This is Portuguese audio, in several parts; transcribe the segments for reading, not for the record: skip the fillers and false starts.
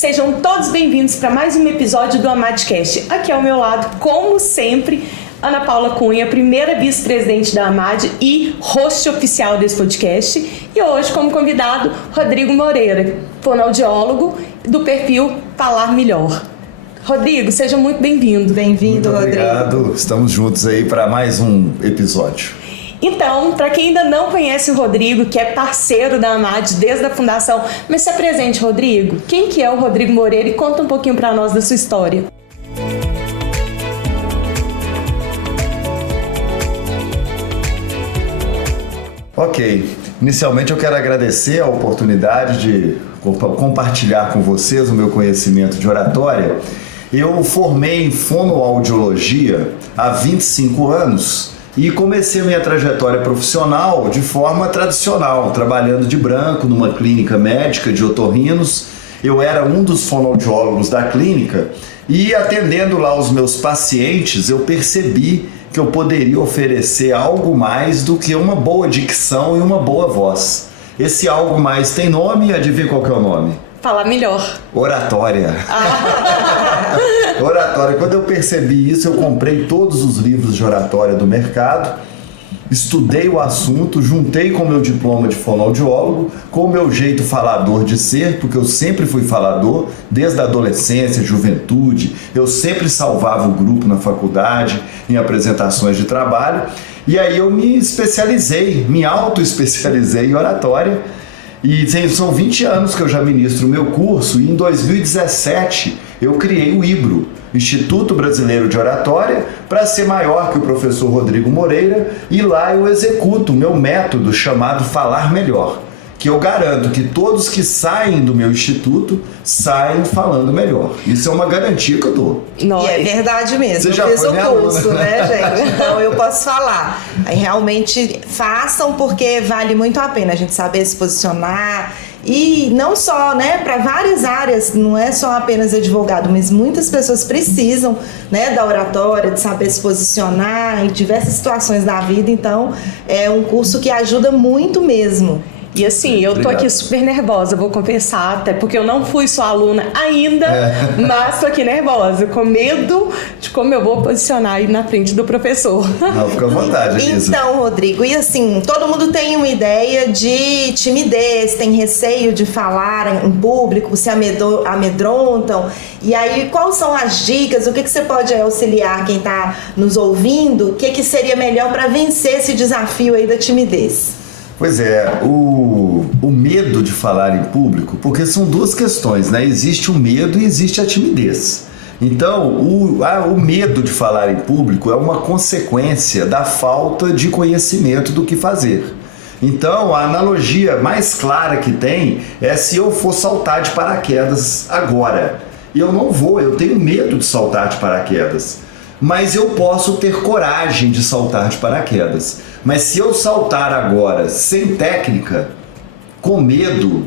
Sejam todos bem-vindos para mais um episódio do AmadCast. Aqui ao meu lado, como sempre, Ana Paula Cunha, primeira vice-presidente da Amad e host oficial desse podcast. E hoje, como convidado, Rodrigo Moreira, fonoaudiólogo do perfil Falar Melhor. Rodrigo, seja muito bem-vindo. Bem-vindo, Rodrigo. Obrigado. Estamos juntos aí para mais um episódio. Então, para quem ainda não conhece o Rodrigo, que é parceiro da Amad desde a fundação, mas se apresente, Rodrigo. Quem que é o Rodrigo Moreira e conta um pouquinho para nós da sua história. Ok. Inicialmente eu quero agradecer a oportunidade de compartilhar com vocês o meu conhecimento de oratória. Eu formei em fonoaudiologia há 25 anos e comecei minha trajetória profissional de forma tradicional, trabalhando de branco numa clínica médica de otorrinos. Eu era um dos fonoaudiólogos da clínica e atendendo lá os meus pacientes, eu percebi que eu poderia oferecer algo mais do que uma boa dicção e uma boa voz. Esse algo mais tem nome, adivinha qual que é o nome? Falar melhor. Oratória. Oratória. Quando eu percebi isso, eu comprei todos os livros de oratória do mercado, estudei o assunto, juntei com o meu diploma de fonoaudiólogo, com o meu jeito falador de ser, porque eu sempre fui falador, desde a adolescência, juventude, eu sempre salvava o grupo na faculdade, em apresentações de trabalho, e aí eu me especializei, me auto-especializei em oratória, e são 20 anos que eu já ministro o meu curso, e em 2017 eu criei o IBRO, Instituto Brasileiro de Oratória, para ser maior que o professor Rodrigo Moreira, e lá eu executo o meu método chamado Falar Melhor, que eu garanto que todos que saem do meu instituto saem falando melhor. Isso é uma garantia que eu dou. E é verdade mesmo. Você já eu fiz foi o curso, né, gente? Então eu posso falar. Aí, realmente façam, porque vale muito a pena a gente saber se posicionar. E não só, né, para várias áreas, não é só apenas advogado, mas muitas pessoas precisam, né, da oratória, de saber se posicionar em diversas situações da vida. Então é um curso que ajuda muito mesmo. E assim, eu tô aqui super nervosa, vou confessar, até porque eu não fui sua aluna ainda, mas tô aqui nervosa, com medo de como eu vou posicionar aí na frente do professor. Não, fica à vontade, Elisa. Então, Rodrigo, e assim, todo mundo tem uma ideia de timidez, tem receio de falar em público, se amedrontam. E aí, quais são as dicas? O que você pode auxiliar quem tá nos ouvindo? O que seria melhor para vencer esse desafio aí da timidez? Pois é, o medo de falar em público, porque são duas questões, né? Existe o medo e existe a timidez. Então, o medo de falar em público é uma consequência da falta de conhecimento do que fazer. Então, a analogia mais clara que tem é se eu for saltar de paraquedas agora. Eu não vou, eu tenho medo de saltar de paraquedas. Mas eu posso ter coragem de saltar de paraquedas. Mas se eu saltar agora sem técnica, com medo,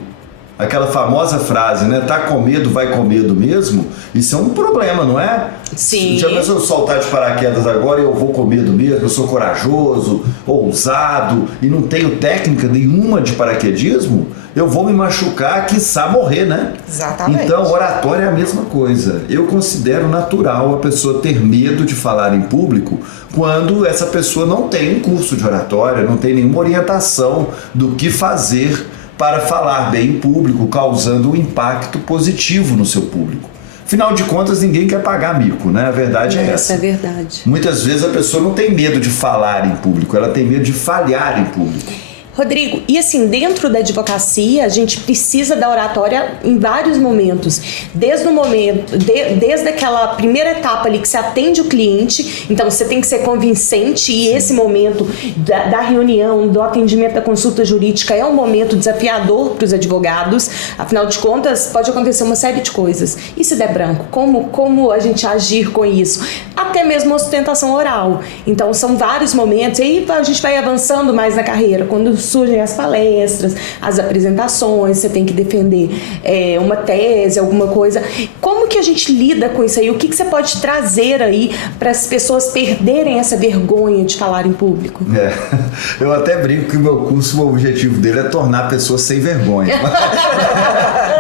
aquela famosa frase, né? Tá com medo, vai com medo mesmo, isso é um problema, não é? Sim. Já pensou eu saltar de paraquedas agora e eu vou com medo mesmo, eu sou corajoso, ousado e não tenho técnica nenhuma de paraquedismo? Eu vou me machucar, quiçá morrer, né? Exatamente. Então, oratória é a mesma coisa. Eu considero natural a pessoa ter medo de falar em público quando essa pessoa não tem um curso de oratória, não tem nenhuma orientação do que fazer para falar bem em público, causando um impacto positivo no seu público. Afinal de contas, ninguém quer pagar mico, né? A verdade é essa. Essa é verdade. Muitas vezes a pessoa não tem medo de falar em público, ela tem medo de falhar em público. Rodrigo, e assim, dentro da advocacia, a gente precisa da oratória em vários momentos. Desde aquela primeira etapa ali que você atende o cliente, então você tem que ser convincente, e esse momento da reunião, do atendimento da consulta jurídica é um momento desafiador para os advogados. Afinal de contas, pode acontecer uma série de coisas. E se der branco? Como a gente agir com isso? Até mesmo a sustentação oral. Então, são vários momentos, e aí a gente vai avançando mais na carreira. Quando surgem as palestras, as apresentações, você tem que defender uma tese, alguma coisa. Como que a gente lida com isso aí? O que você pode trazer aí para as pessoas perderem essa vergonha de falar em público? Eu até brinco que o meu curso, o objetivo dele é tornar pessoas sem vergonha.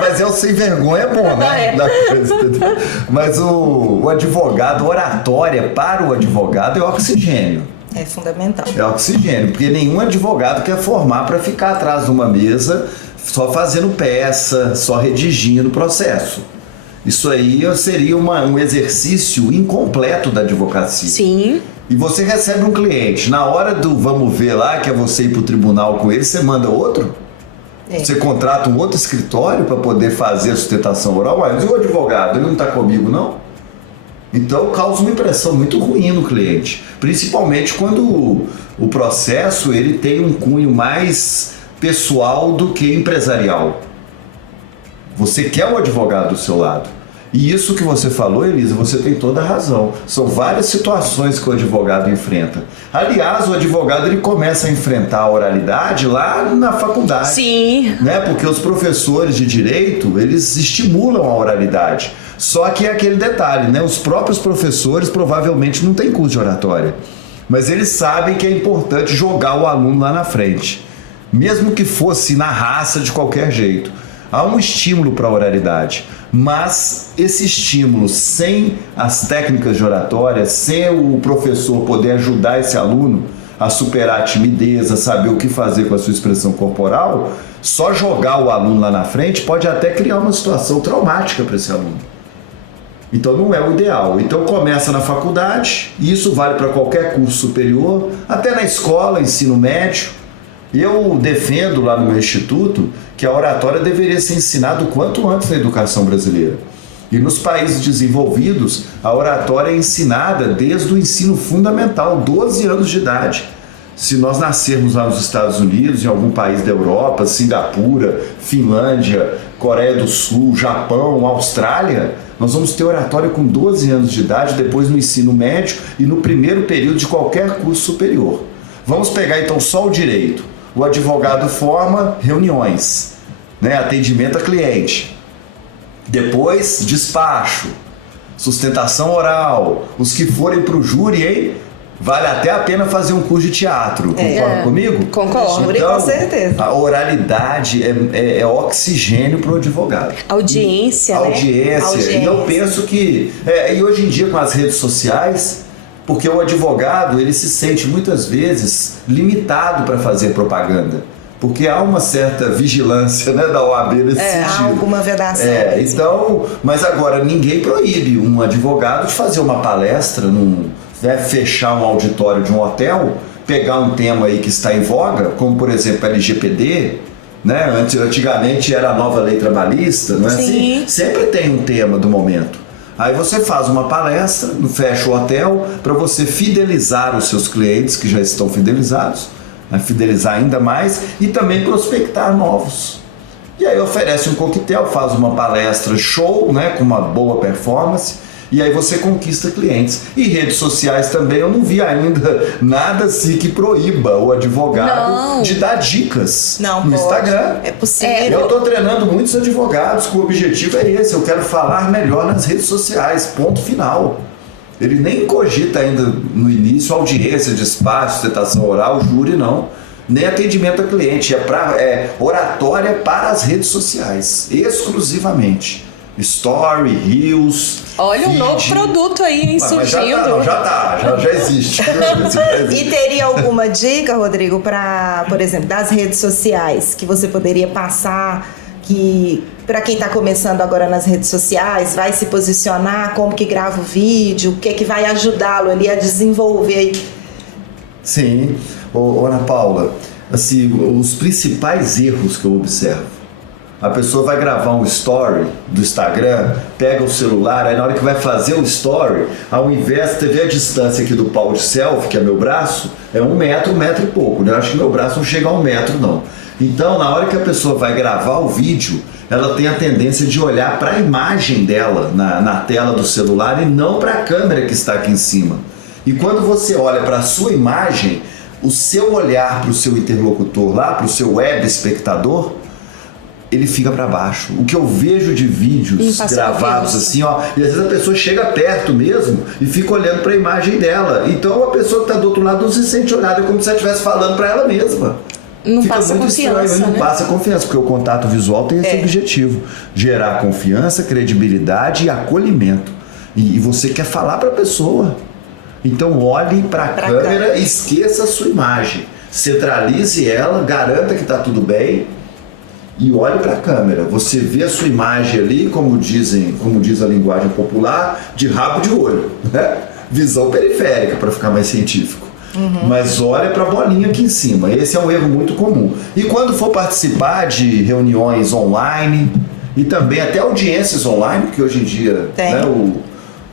Mas o sem vergonha é bom, né? Mas o advogado, oratória para o advogado é oxigênio. É fundamental. É oxigênio, porque nenhum advogado quer formar para ficar atrás de uma mesa só fazendo peça, só redigindo o processo. Isso aí seria um exercício incompleto da advocacia. Sim. E você recebe um cliente, na hora do vamos ver lá, que é você ir para o tribunal com ele, você manda outro? Você contrata um outro escritório para poder fazer a sustentação oral? Mas e o advogado, ele não está comigo, não? Então causa uma impressão muito ruim no cliente, principalmente quando o processo ele tem um cunho mais pessoal do que empresarial. Você quer um advogado do seu lado. E isso que você falou, Elisa, você tem toda a razão. São várias situações que o advogado enfrenta. Aliás, o advogado ele começa a enfrentar a oralidade lá na faculdade. Sim. Né? Porque os professores de direito, eles estimulam a oralidade. Só que é aquele detalhe, né? Os próprios professores provavelmente não têm curso de oratória. Mas eles sabem que é importante jogar o aluno lá na frente. Mesmo que fosse na raça de qualquer jeito. Há um estímulo para a oralidade, mas esse estímulo sem as técnicas de oratória, sem o professor poder ajudar esse aluno a superar a timidez, a saber o que fazer com a sua expressão corporal, só jogar o aluno lá na frente pode até criar uma situação traumática para esse aluno. Então não é o ideal. Então começa na faculdade, e isso vale para qualquer curso superior, até na escola, ensino médio. Eu defendo lá no meu instituto que a oratória deveria ser ensinada o quanto antes na educação brasileira. E nos países desenvolvidos, a oratória é ensinada desde o ensino fundamental, 12 anos de idade. Se nós nascermos lá nos Estados Unidos, em algum país da Europa, Singapura, Finlândia, Coreia do Sul, Japão, Austrália, nós vamos ter oratória com 12 anos de idade, depois no ensino médio e no primeiro período de qualquer curso superior. Vamos pegar então só o direito. O advogado forma reuniões, né? Atendimento a cliente. Depois, despacho, sustentação oral. Os que forem para o júri, hein? Vale até a pena fazer um curso de teatro. Concorda comigo? Concordo. Então, com certeza. A oralidade é oxigênio para o advogado. Audiência, né? Audiência. E eu penso que... e hoje em dia, com as redes sociais... Porque o advogado, ele se sente muitas vezes limitado para fazer propaganda. Porque há uma certa vigilância, né, da OAB nesse sentido. Há alguma vedação. Então, mas agora ninguém proíbe um advogado de fazer uma palestra, fechar um auditório de um hotel, pegar um tema aí que está em voga, como por exemplo LGPD, né? Antigamente era a nova lei trabalhista, não é assim? Sempre tem um tema do momento. Aí você faz uma palestra, fecha o hotel, para você fidelizar os seus clientes que já estão fidelizados, fidelizar ainda mais e também prospectar novos. E aí oferece um coquetel, faz uma palestra show, né, com uma boa performance, e aí você conquista clientes. E redes sociais também, eu não vi ainda nada assim que proíba o advogado de dar dicas no Instagram. É possível. Eu estou treinando muitos advogados, que o objetivo é esse, eu quero falar melhor nas redes sociais, ponto final. Ele nem cogita ainda no início audiência, despacho, sustentação oral, júri, não. Nem atendimento a cliente, é oratória para as redes sociais, exclusivamente. Story, Reels. Olha um novo produto aí, hein, surgindo. Já existe. E teria alguma dica, Rodrigo, para, por exemplo, das redes sociais, que você poderia passar, que para quem está começando agora nas redes sociais, vai se posicionar, como que grava o vídeo, o que é que vai ajudá-lo ali a desenvolver? Sim. Ana Paula, assim, os principais erros que eu observo. A pessoa vai gravar um story do Instagram, pega o celular, aí na hora que vai fazer o story, ao invés de ver a distância aqui do pau de selfie, que é meu braço, é 1 metro, 1 metro e pouco, né? Eu acho que meu braço não chega a 1 metro, não. Então, na hora que a pessoa vai gravar o vídeo, ela tem a tendência de olhar para a imagem dela na tela do celular e não para a câmera que está aqui em cima. E quando você olha para a sua imagem, o seu olhar para o seu interlocutor lá, para o seu web espectador, ele fica para baixo. O que eu vejo de vídeos gravados assim, ó, e às vezes a pessoa chega perto mesmo e fica olhando para a imagem dela. Então a pessoa que está do outro lado não se sente olhada, é como se ela estivesse falando para ela mesma. Não Fica passa muito confiança, estranho, né? não passa confiança, porque o contato visual tem esse objetivo: gerar confiança, credibilidade e acolhimento. E você quer falar para a pessoa. Então olhe para a câmera e esqueça a sua imagem. Centralize ela, garanta que está tudo bem e olhe para a câmera. Você vê a sua imagem ali, como diz a linguagem popular, de rabo de olho, né? Visão periférica, para ficar mais científico. Mas olha para a bolinha aqui em cima. Esse é um erro muito comum. E quando for participar de reuniões online e também até audiências online, porque hoje em dia, né,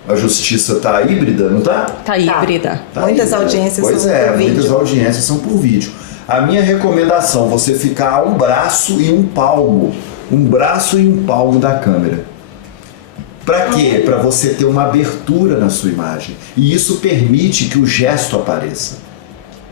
a justiça está híbrida, não está? Tá híbrida. Tá muitas híbrida. audiências pois são é, por vídeo. muitas audiências são por vídeo. A minha recomendação, você ficar a um braço e um palmo da câmera. Para quê? Para você ter uma abertura na sua imagem. E isso permite que o gesto apareça.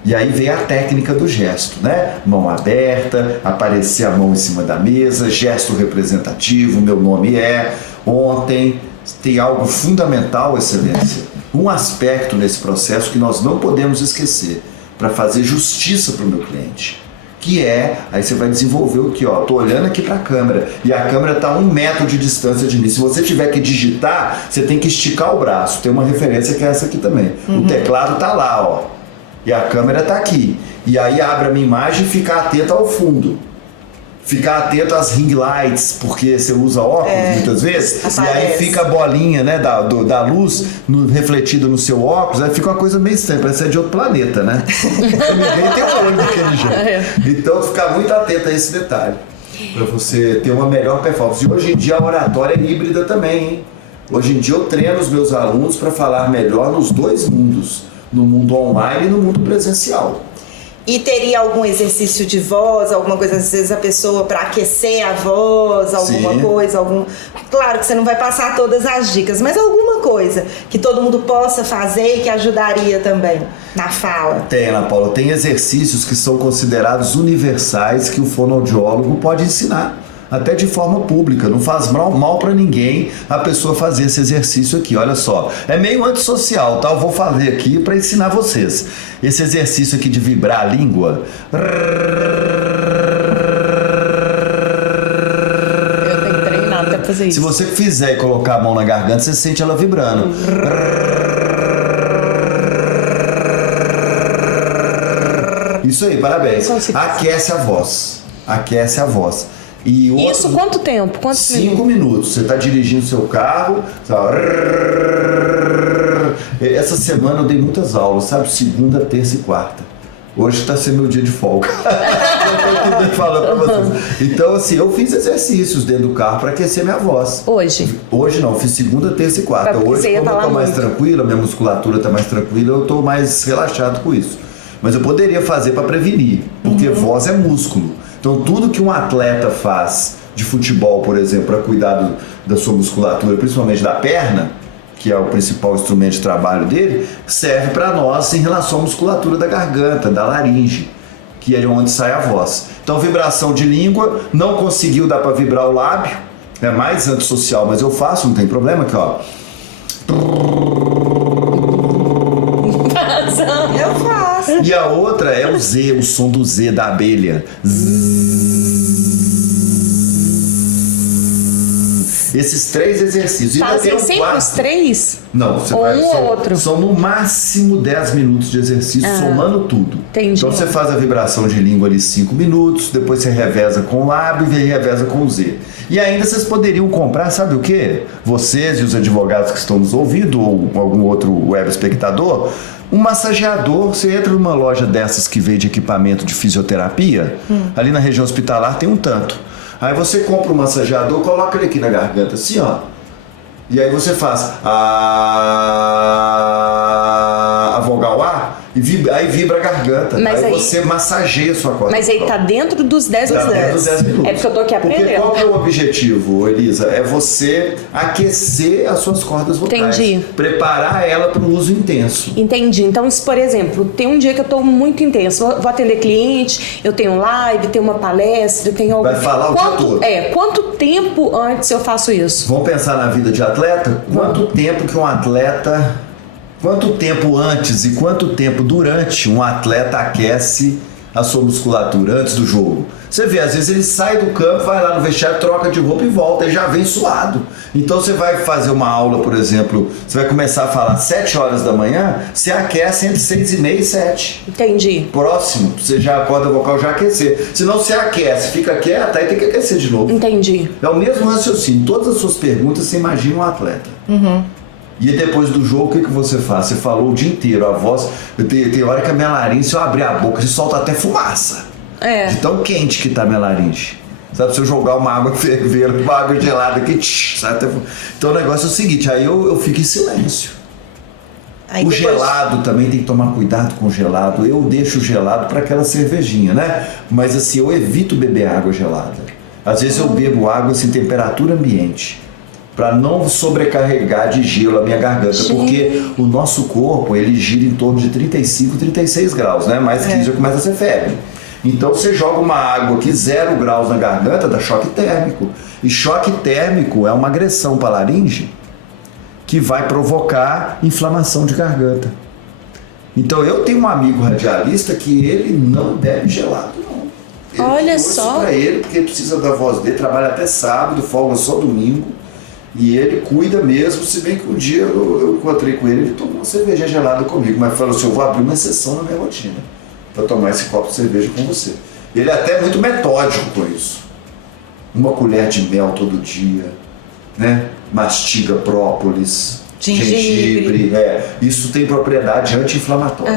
E aí vem a técnica do gesto, né? Mão aberta, aparecer a mão em cima da mesa, gesto representativo, meu nome é, ontem. Tem algo fundamental, Excelência. Um aspecto nesse processo que nós não podemos esquecer para fazer justiça para o meu cliente. Que é, aí você vai desenvolver o que, ó, tô olhando aqui para a câmera e a câmera está a 1 metro de distância de mim. Se você tiver que digitar, você tem que esticar o braço. Tem uma referência que é essa aqui também. O teclado tá lá, ó, e a câmera tá aqui. E aí abre a minha imagem e fica atento ao fundo. Ficar atento às ring lights, porque você usa óculos muitas vezes, aparece. E aí fica a bolinha, né, da luz refletida no seu óculos, aí fica uma coisa meio estranha, parece ser de outro planeta, né? Ninguém tem olho daquele jeito. Então ficar muito atento a esse detalhe, para você ter uma melhor performance. E hoje em dia a oratória é híbrida também, hein? Hoje em dia eu treino os meus alunos para falar melhor nos dois mundos, no mundo online e no mundo presencial. E teria algum exercício de voz, alguma coisa, às vezes a pessoa para aquecer a voz, alguma coisa, Claro que você não vai passar todas as dicas, mas alguma coisa que todo mundo possa fazer e que ajudaria também na fala. Tem, Ana Paula, tem exercícios que são considerados universais que o fonoaudiólogo pode ensinar. Até de forma pública, não faz mal para ninguém a pessoa fazer esse exercício aqui, olha só. É meio antissocial, tá? Eu vou fazer aqui para ensinar vocês. Esse exercício aqui de vibrar a língua. Eu tenho que treinar até fazer isso. Se você fizer e colocar a mão na garganta, você sente ela vibrando. Isso aí, parabéns. Aquece a voz. Aquece a voz. E outro, isso quanto tempo? Quantos 5 minutos. Você está dirigindo seu carro. Essa semana eu dei muitas aulas, sabe? Segunda, terça e quarta. Hoje está sendo meu dia de folga. Então, assim, eu fiz exercícios dentro do carro para aquecer minha voz. Hoje? Hoje não, fiz segunda, terça e quarta. Hoje, como eu estou mais tranquila, minha musculatura está mais tranquila, eu estou mais relaxado com isso. Mas eu poderia fazer para prevenir, porque voz é músculo. Então, tudo que um atleta faz de futebol, por exemplo, para cuidar da sua musculatura, principalmente da perna, que é o principal instrumento de trabalho dele, serve para nós em relação à musculatura da garganta, da laringe, que é onde sai a voz. Então, vibração de língua, não conseguiu dar para vibrar o lábio, é mais antissocial, mas eu faço, não tem problema, aqui, ó. Eu faço. E a outra é o Z, o som do Z da abelha. Esses 3 exercícios. E fazem sempre os 3? Não, você ou vai, ou outro? São no máximo 10 minutos de exercício, somando tudo. Entendi. Então você faz a vibração de língua ali 5 minutos, depois você reveza com o lábio e reveza com o Z. E ainda vocês poderiam comprar, sabe o quê? Vocês e os advogados que estão nos ouvindo, ou algum outro web espectador, um massageador. Você entra numa loja dessas que vende equipamento de fisioterapia, ali na região hospitalar tem um tanto. Aí você compra um massageador, coloca ele aqui na garganta, assim, ó. E aí você faz a vogal A Aí vibra a garganta. Mas aí você massageia a sua corda. Mas aí tá dentro dos 10 Tá dentro dos 10 minutos. É porque eu tô aqui aprendendo. Porque qual que é o objetivo, Elisa? É você aquecer as suas cordas vocais. Entendi. Preparar ela para o uso intenso. Entendi. Então, se, por exemplo, tem um dia que eu tô muito intenso, vou atender cliente, eu tenho live, tenho uma palestra, tenho algo... Vai falar o dia todo. Quanto tempo antes eu faço isso? Vamos pensar na vida de atleta? Quanto tempo que um atleta... Quanto tempo antes e quanto tempo durante um atleta aquece a sua musculatura antes do jogo? Você vê, às vezes ele sai do campo, vai lá no vestiário, troca de roupa e volta, e já vem suado. Então você vai fazer uma aula, por exemplo, você vai começar a falar 7 horas da manhã, você aquece entre 6h30 e 7. Entendi. Próximo, você já acorda vocal já aquecer. Se não, você aquece, fica quieto, aí tem que aquecer de novo. Entendi. É o mesmo raciocínio. Todas as suas perguntas, você imagina um atleta. E depois do jogo, o que você faz? Você falou o dia inteiro, a voz... Tem hora que a minha laringe, se eu abrir a boca, você solta até fumaça. De tão quente que tá a minha laringe. Sabe, se eu jogar uma água fervendo, uma água gelada aqui, sai até... Então o negócio é o seguinte, aí eu fico em silêncio. Aí o gelado também tem que tomar cuidado com o gelado. Eu deixo o gelado para aquela cervejinha, né? Mas assim, eu evito beber água gelada. Às vezes eu bebo água assim, temperatura ambiente, para não sobrecarregar de gelo a minha garganta, porque o nosso corpo, ele gira em torno de 35, 36 graus, né? Mais 15 já começa a ser febre. Então você joga uma água que 0 graus na garganta, dá choque térmico. E choque térmico é uma agressão para a laringe que vai provocar inflamação de garganta. Então eu tenho um amigo radialista que ele não bebe gelado, não. Olha só. Para ele, porque ele precisa da voz dele, trabalha até sábado, folga só domingo. E ele cuida mesmo, se bem que um dia eu encontrei com ele tomou uma cerveja gelada comigo, mas falou assim, eu vou abrir uma exceção na minha rotina para tomar esse copo de cerveja com você. Ele é até muito metódico com isso. Uma colher de mel todo dia, né? Mastiga própolis, gengibre. Isso tem propriedade anti-inflamatória.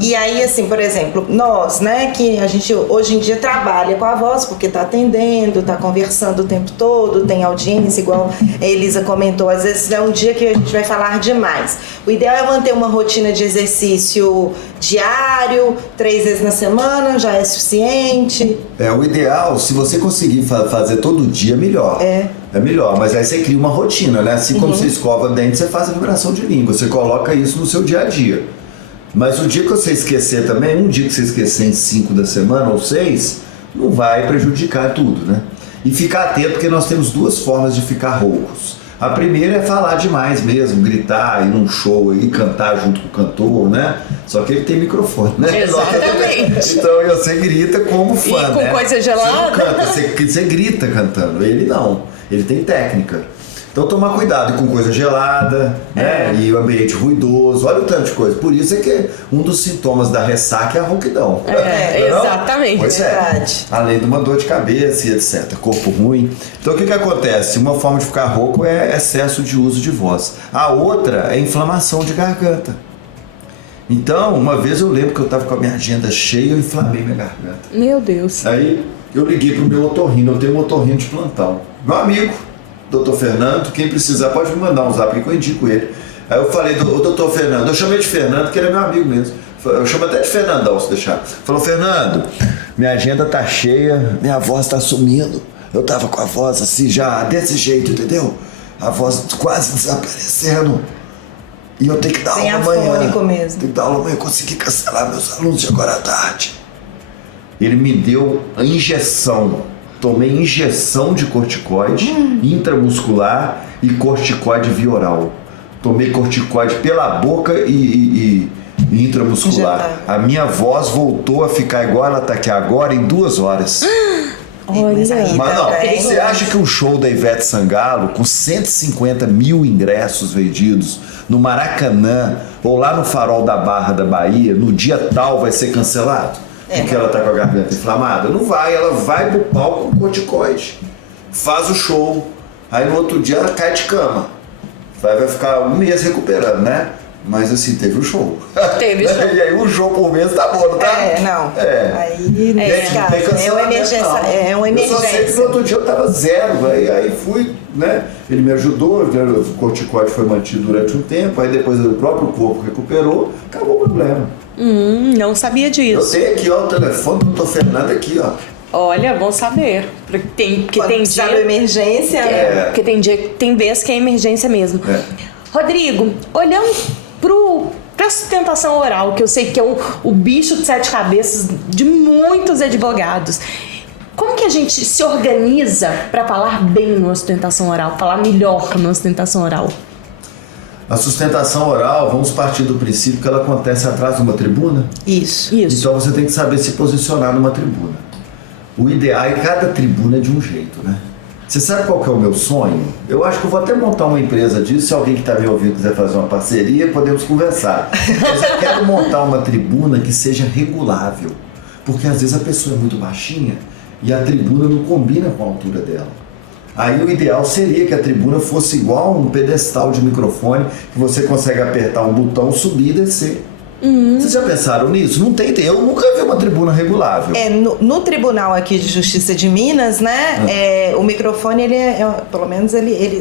E aí, assim, por exemplo, nós, né, que a gente hoje em dia trabalha com a voz, porque tá atendendo, tá conversando o tempo todo, tem audiência, igual a Elisa comentou, às vezes é um dia que a gente vai falar demais. O ideal é manter uma rotina de exercício diário, 3 vezes na semana, já é suficiente. O ideal, se você conseguir fazer todo dia, melhor. É melhor, mas aí você cria uma rotina, né? Assim como você escova dente, você faz a vibração de língua, você coloca isso no seu dia a dia. Mas o dia que você esquecer também, um dia que você esquecer em 5 da semana ou 6, não vai prejudicar tudo, né? E ficar atento, porque nós temos 2 formas de ficar roucos. A primeira é falar demais mesmo, gritar, ir num show e cantar junto com o cantor, né? Só que ele tem microfone, né? Exatamente. Então você grita como fã, e com coisa gelada. Você não canta, você grita cantando, ele não. Ele tem técnica. Então tomar cuidado com coisa gelada, né? E o ambiente ruidoso, olha o tanto de coisa. Por isso é que um dos sintomas da ressaca é a rouquidão. Exatamente. Pois Verdade. Além de uma dor de cabeça e etc. Corpo ruim. Então o que acontece? Uma forma de ficar rouco é excesso de uso de voz. A outra é inflamação de garganta. Então, uma vez eu lembro que eu estava com a minha agenda cheia e eu inflamei minha garganta. Meu Deus. Aí eu liguei pro meu otorrino, eu tenho um otorrino de plantão. Meu amigo, Dr. Fernando, quem precisar pode me mandar um zap que eu indico ele. Aí eu falei, Dr. Fernando, eu chamei de Fernando porque ele é meu amigo mesmo. Eu chamo até de Fernandão, se deixar. Falou, Fernando, minha agenda tá cheia, minha voz tá sumindo. Eu tava com a voz assim já desse jeito, entendeu? A voz quase desaparecendo. E eu tenho que dar aula amanhã. Mesmo. Tenho que dar aula amanhã, eu consegui cancelar meus alunos de agora à tarde. Ele me deu a injeção. Tomei injeção de corticoide intramuscular e corticoide via oral. Tomei corticoide pela boca e intramuscular. A minha voz voltou a ficar igual ela tá aqui agora em 2 horas. Olha. Mas não, você acha que um show da Ivete Sangalo, com 150 mil ingressos vendidos no Maracanã ou lá no Farol da Barra da Bahia, no dia tal vai ser cancelado? Porque ela tá com a garganta inflamada? Não vai, ela vai pro palco com corticoide, faz o show, aí no outro dia ela cai de cama, vai ficar 1 mês recuperando, né? Mas assim, teve um show. Teve show. E aí um show por mês tá bom, não tá? Não. É. Aí, nesse caso, é uma emergência. É uma Eu só sei que no emergência. outro dia eu tava zero, aí fui, né? Ele me ajudou, o corticoide foi mantido durante um tempo, aí depois o próprio corpo recuperou, acabou o problema. Não sabia Eu disso. tenho aqui, ó, o telefone do Dr. Fernando aqui, ó. Olha, bom saber. Porque tem Quando precisar de dia... emergência, né? É. Porque tem vez que é emergência mesmo. É. Rodrigo, olhando pra sustentação oral, que eu sei que é o bicho de sete cabeças de muitos advogados, como que a gente se organiza para falar bem numa sustentação oral, falar melhor numa sustentação oral? A sustentação oral, vamos partir do princípio que ela acontece atrás de uma tribuna. Isso. Isso. Então você tem que saber se posicionar numa tribuna. O ideal é cada tribuna é de um jeito, né? Você sabe qual que é o meu sonho? Eu acho que eu vou até montar uma empresa disso. Se alguém que está me ouvindo quiser fazer uma parceria, podemos conversar. Mas eu quero montar uma tribuna que seja regulável. Porque às vezes a pessoa é muito baixinha e a tribuna não combina com a altura dela. Aí o ideal seria que a tribuna fosse igual um pedestal de microfone, que você consegue apertar um botão, subir e descer. Vocês já pensaram nisso? Não tem. Eu nunca vi uma tribuna regulável. No Tribunal aqui de Justiça de Minas, né? O microfone, pelo menos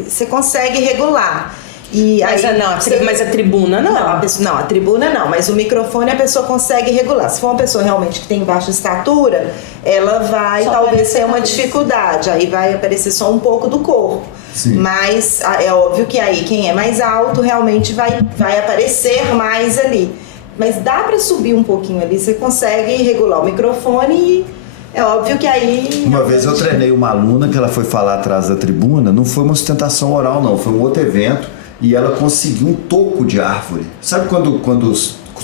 você consegue regular. E Mas, aí, mas a tribuna não. Não, a tribuna não, mas o microfone a pessoa consegue regular. Se for uma pessoa realmente que tem baixa estatura, ela vai Só talvez ter uma aparecer dificuldade, aí vai aparecer só um pouco do corpo. Sim. Mas é óbvio que aí quem é mais alto realmente vai aparecer mais ali. Mas dá para subir um pouquinho ali, você consegue regular o microfone e é óbvio que aí... Uma vez eu treinei uma aluna que ela foi falar atrás da tribuna, não foi uma sustentação oral não, foi um outro evento e ela conseguiu um toco de árvore. Sabe quando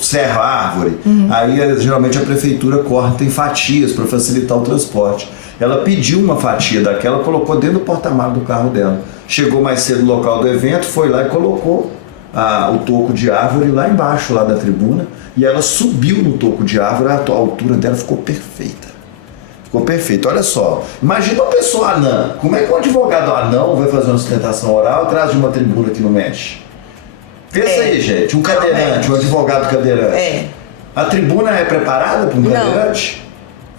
serra a árvore? Aí geralmente a prefeitura corta em fatias para facilitar o transporte. Ela pediu uma fatia daquela, colocou dentro do porta-malas do carro dela. Chegou mais cedo no local do evento, foi lá e colocou o toco de árvore lá embaixo, lá da tribuna, e ela subiu no toco de árvore, a altura dela ficou perfeita. Ficou perfeito. Olha só, imagina uma pessoa anã. Como é que um advogado anão vai fazer uma sustentação oral atrás de uma tribuna que não mexe? Pensa aí, gente. Um cadeirante, um advogado cadeirante. A tribuna é preparada para um cadeirante?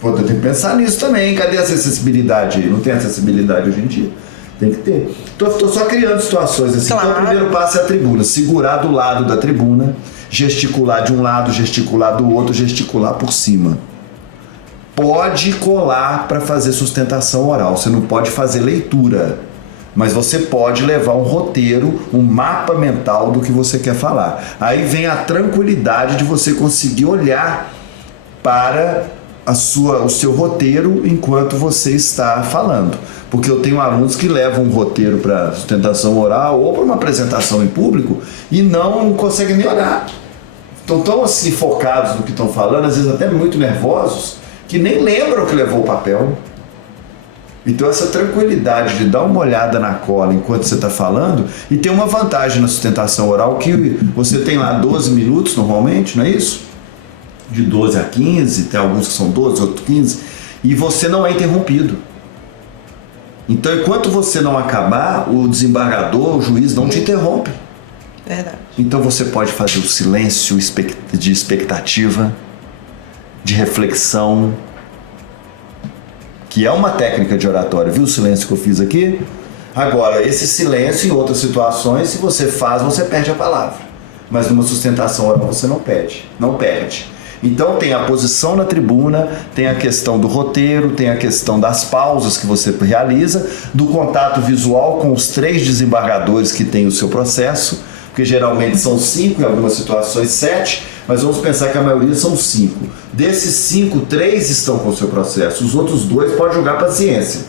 Pô, tem que pensar nisso também. Cadê essa acessibilidade aí? Não tem acessibilidade hoje em dia? Tem que ter. Tô só criando situações assim. Claro. Então o primeiro passo é a tribuna. Segurar do lado da tribuna, gesticular de um lado, gesticular do outro, gesticular por cima. Pode colar para fazer sustentação oral. Você não pode fazer leitura. Mas você pode levar um roteiro, um mapa mental do que você quer falar. Aí vem a tranquilidade de você conseguir olhar para o seu roteiro enquanto você está falando. Porque eu tenho alunos que levam um roteiro para sustentação oral ou para uma apresentação em público e não conseguem nem olhar. Estão tão assim focados no que estão falando, às vezes até muito nervosos, que nem lembram que levou o papel. Então essa tranquilidade de dar uma olhada na cola enquanto você está falando, e tem uma vantagem na sustentação oral que você tem lá 12 minutos normalmente, não é isso? De 12 a 15, tem alguns que são 12, outros 15, e você não é interrompido. Então enquanto você não acabar, o desembargador, o juiz não te interrompe. Verdade. Então você pode fazer o silêncio de expectativa, de reflexão, que é uma técnica de oratória, viu o silêncio que eu fiz aqui? Agora, esse silêncio em outras situações, se você faz, você perde a palavra. Mas numa sustentação oral você não perde. Então tem a posição na tribuna, tem a questão do roteiro, tem a questão das pausas que você realiza, do contato visual com os 3 desembargadores que tem o seu processo, porque geralmente são 5, em algumas situações 7, mas vamos pensar que a maioria são 5. Desses 5, 3 estão com o seu processo, os outros 2 podem jogar paciência,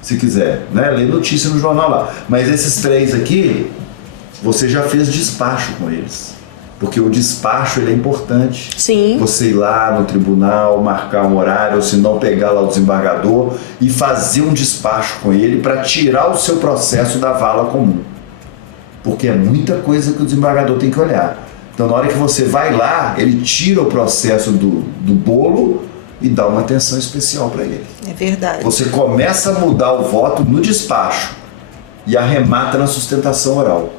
se quiser, né? Ler notícia no jornal lá. Mas esses 3 aqui, você já fez despacho com eles. Porque o despacho ele é importante. Sim. Você ir lá no tribunal, marcar um horário, ou se não pegar lá o desembargador e fazer um despacho com ele para tirar o seu processo da vala comum. Porque é muita coisa que o desembargador tem que olhar. Então na hora que você vai lá, ele tira o processo do bolo e dá uma atenção especial para ele. É verdade. Você começa a mudar o voto no despacho e arremata na sustentação oral.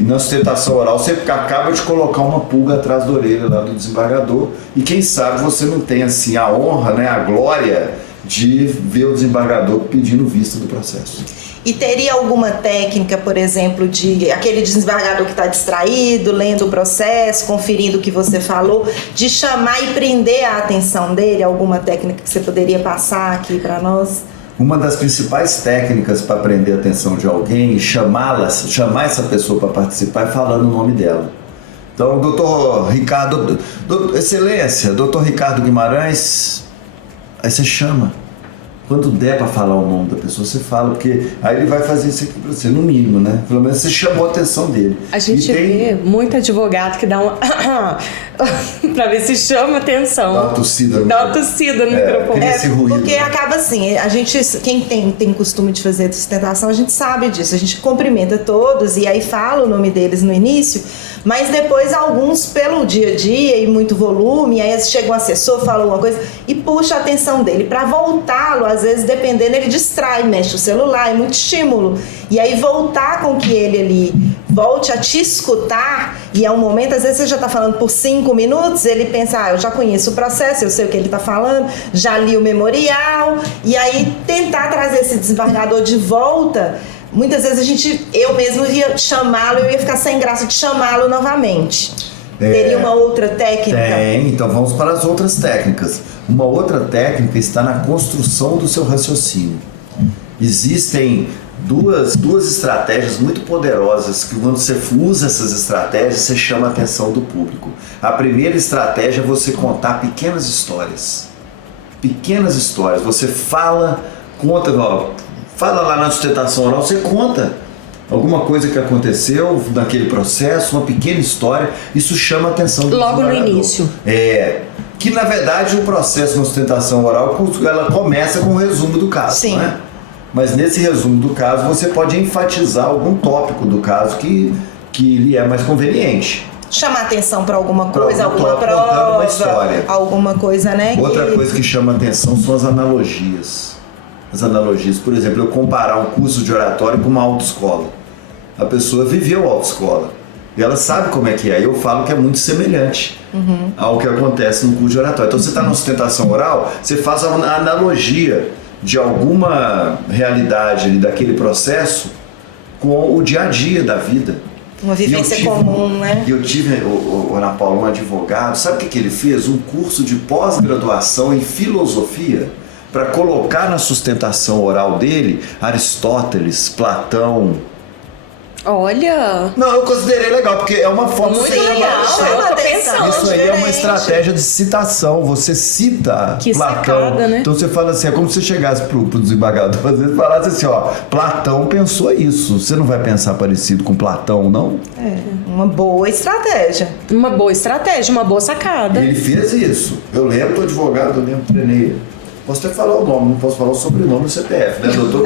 E na sustentação oral você acaba de colocar uma pulga atrás da orelha lá do desembargador e quem sabe você não tem assim a honra, né, a glória de ver o desembargador pedindo vista do processo. E teria alguma técnica, por exemplo, de aquele desembargador que está distraído, lendo o processo, conferindo o que você falou, de chamar e prender a atenção dele? Alguma técnica que você poderia passar aqui para nós? Uma das principais técnicas para prender a atenção de alguém e chamar essa pessoa para participar é falando o nome dela. Então, doutor Ricardo, Excelência, doutor Ricardo Guimarães, aí você chama. Quando der para falar o nome da pessoa, você fala, porque aí ele vai fazer isso aqui para você, no mínimo, né? Pelo menos você chamou a atenção dele. A gente vê muito advogado que dá uma... para ver se chama atenção. Dá uma tossida no microfone. Esse ruído, porque acaba assim, a gente, quem tem costume de fazer sustentação, a gente sabe disso. A gente cumprimenta todos e aí fala o nome deles no início, mas depois alguns, pelo dia a dia e muito volume, aí chega um assessor, fala alguma coisa e puxa a atenção dele. Para voltá-lo, às vezes, dependendo, ele distrai, mexe o celular, é muito estímulo. E aí voltar com que ele ali volte a te escutar, e é um momento, às vezes você já está falando por 5 minutos, ele pensa, eu já conheço o processo, eu sei o que ele está falando, já li o memorial, e aí tentar trazer esse desembargador de volta. Muitas vezes eu mesmo ia chamá-lo, eu ia ficar sem graça de chamá-lo novamente. Teria uma outra técnica? Então vamos para as outras técnicas. Uma outra técnica está na construção do seu raciocínio. Existem duas estratégias muito poderosas que quando você usa essas estratégias, você chama a atenção do público. A primeira estratégia é você contar pequenas histórias. Pequenas histórias. Você fala lá na sustentação oral, você conta alguma coisa que aconteceu naquele processo, uma pequena história, isso chama a atenção do logo desembargador. No início. Que na verdade o processo na sustentação oral, ela começa com o resumo do caso, Sim. Né? Mas nesse resumo do caso você pode enfatizar algum tópico do caso que lhe é mais conveniente. Chamar atenção para alguma coisa, alguma contando prova, uma história. alguma coisa, né? Outra coisa que chama atenção são as analogias. As analogias, por exemplo, eu comparar um curso de oratório com uma autoescola. A pessoa viveu a autoescola e ela sabe como é que é. Eu falo que é muito semelhante ao que acontece no curso de oratório. Então você está na sustentação oral, você faz uma analogia de alguma realidade ali daquele processo com o dia a dia da vida. Uma vivência comum, né? E eu tive, Ana Paula, um advogado, sabe o que ele fez? Um curso de pós-graduação em filosofia para colocar na sustentação oral dele Aristóteles, Platão. Olha! Não, eu considerei legal, porque é uma forma muito de você legal, eu tô pensando. Isso aí é uma estratégia de citação. Você cita que Platão. Sacada, né? Então você fala assim, é como se você chegasse pro desembargador, às vezes falasse assim, ó, Platão pensou isso. Você não vai pensar parecido com Platão, não? Uma boa estratégia. Uma boa estratégia, uma boa sacada. Ele fez isso. Eu lembro do advogado, eu lembro, treinei. Posso até falar o nome, não posso falar o sobrenome do CPF, né, doutor?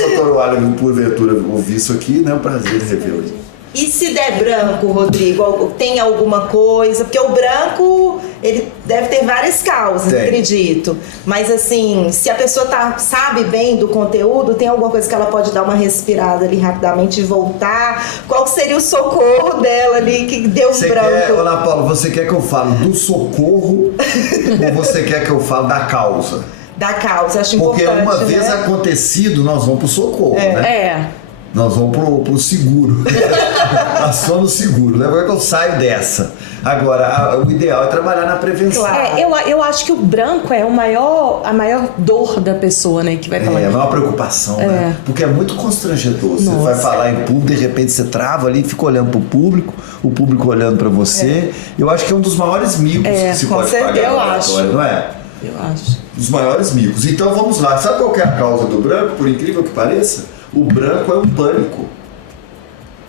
Doutor Wallen, porventura ouvir isso aqui, né? É um prazer revê-lo. E se der branco, Rodrigo, tem alguma coisa? Porque o branco, ele deve ter várias causas, acredito. Mas assim, se a pessoa sabe bem do conteúdo, tem alguma coisa que ela pode dar uma respirada ali rapidamente e voltar? Qual seria o socorro dela ali que deu branco? Ana Paula, você quer que eu fale do socorro ou você quer que eu fale da causa? Da causa, acho porque importante. Porque uma vez acontecido, nós vamos pro socorro, né? Nós vamos pro seguro. Só no seguro, né? Agora que eu saio dessa. Agora, o ideal é trabalhar na prevenção. Claro. Eu acho que o branco é a maior dor da pessoa, né? Que vai falar. É a maior preocupação, né? Porque é muito constrangedor. Você vai falar em público, de repente você trava ali, fica olhando pro público, o público olhando pra você. Eu acho que é um dos maiores micos que se pode pagar no oratório, não é? Eu acho. Dos maiores micos. Então vamos lá. Sabe qual que é a causa do branco, por incrível que pareça? O branco é um pânico.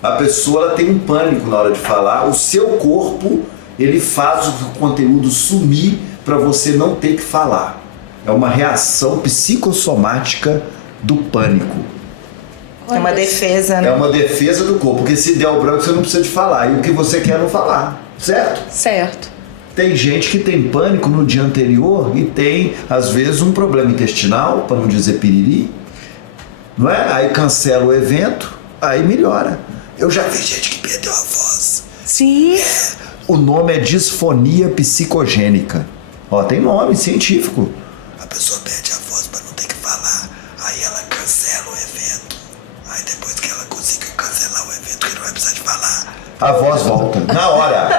A pessoa ela tem um pânico na hora de falar. O seu corpo, ele faz o conteúdo sumir para você não ter que falar. É uma reação psicossomática do pânico. É uma defesa, né? É uma defesa do corpo. Porque se der o branco, você não precisa de falar. E o que você quer não falar. Certo? Certo. Tem gente que tem pânico no dia anterior e tem, às vezes, um problema intestinal, para não dizer piriri. Não é? Aí cancela o evento, Aí melhora. Eu já vi gente que perdeu a voz. Sim. O nome é disfonia psicogênica. Ó, tem nome científico. A pessoa perde a voz para não ter que falar. Aí ela cancela o evento. Aí depois que ela conseguiu cancelar o evento, que não vai precisar de falar, a voz volta. Na hora.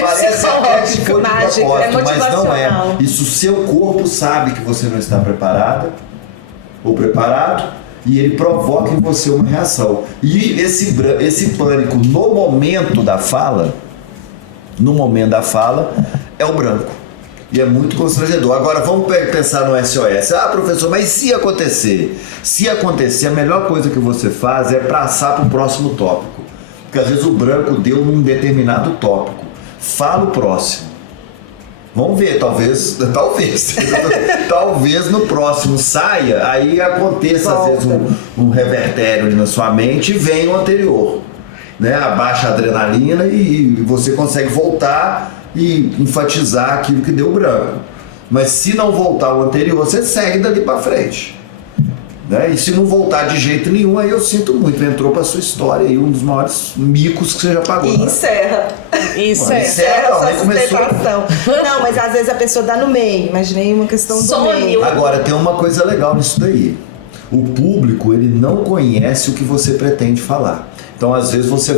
Parece até que foi de propósito, mas não é. Isso o seu corpo sabe que você não está preparada ou preparado. E ele provoca em você uma reação. E esse pânico no momento da fala é o branco. E é muito constrangedor. Agora vamos pensar no SOS. Ah, professor, mas se acontecer? Se acontecer, a melhor coisa que você faz é passar para o próximo tópico. Porque às vezes o branco deu num determinado tópico. Fala o próximo. Vamos ver, talvez no próximo saia, aí aconteça às vezes um revertério ali na sua mente e vem o anterior, né? Abaixa a adrenalina e você consegue voltar e enfatizar aquilo que deu branco. Mas se não voltar o anterior, você segue dali para frente, né? E se não voltar de jeito nenhum, aí eu sinto muito, entrou para sua história aí um dos maiores micos que você já pagou. E encerra. Encerra, nem começou. Não, mas às vezes a pessoa dá no meio. Imaginei uma questão do meio. Agora, tem uma coisa legal nisso daí. O público, ele não conhece o que você pretende falar. Então, às vezes, você